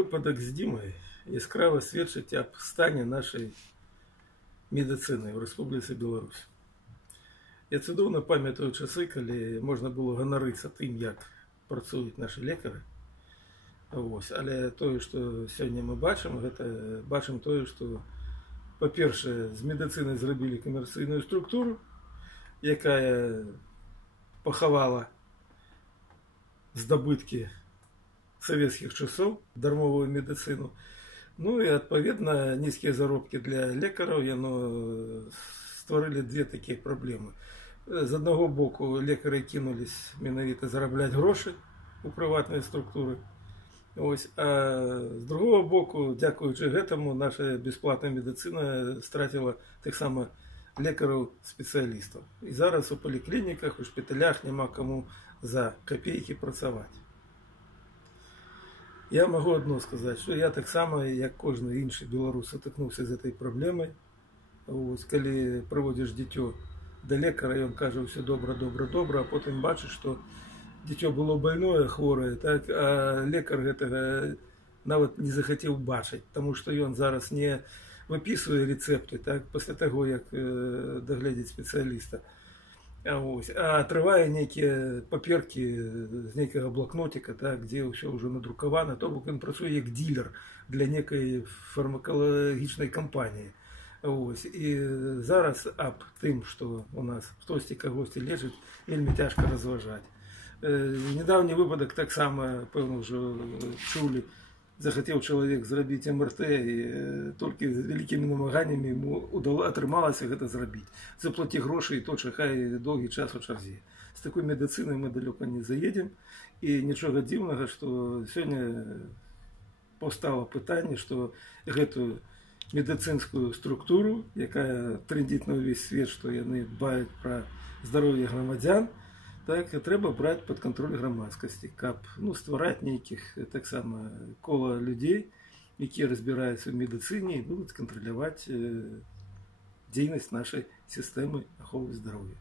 Випадок з Дімою яскраво свідчить об стані нашої медицини в Республіці Білорусь. Я чудовно пам'ятаю часи, коли можна було ганоритися тим, як працюють наші лікарі. Але те, що сьогодні ми бачимо те, що, по-перше, з медицини зробили комерційну структуру, яка поховала здобутки советских часов, дармовую медицину. Ну і, відповідно, низькі заробки для лікарів створили дві такі проблеми. З одного боку, лікарі кинулись менавіта заробляти гроші у приватної структури. А з другого боку, дякуючи цьому, наша безплатна медицина стратила так само лікарів-спеціалістів. І зараз у поліклініках, у шпиталях нема кому за копійки працювати. Я можу одно сказати, що я так само, як кожен інший білорус, стикнувся з цією проблемою. Коли приводиш дитя до лікаря, і він каже, все добре, а потім бачиш, що дитя було больне, хворе, так, а лікар цього навіть не захотів бачити, тому що він зараз не виписує рецепти, так, після того, як доглядить спеціаліста. А триває некі паперки з некого блокнотика, так, де все вже надруковано, то він працює як дилер для некої фармакологічної компанії. І зараз об тим, що у нас хтось когось лежить, вельми тяжко розважати. Недавній випадок так само, певно, вже чули, захотів чоловік зробити МРТ, і тільки з великими намаганнями йому отрималося це зробити. Заплати гроші, і то чекає довгий час у черзі. З такою медициною ми далеко не заїдемо. І нічого дивного, що сьогодні постало питання, що цю медицинську структуру, яка трендить на весь світ, що вони дбають про здоров'я громадян, так, треба брати під контроль громадськості, створити ніяких так само коло людей, які розбираються в медицині і будуть контролювати діяльність нашої системи охорони здоров'я.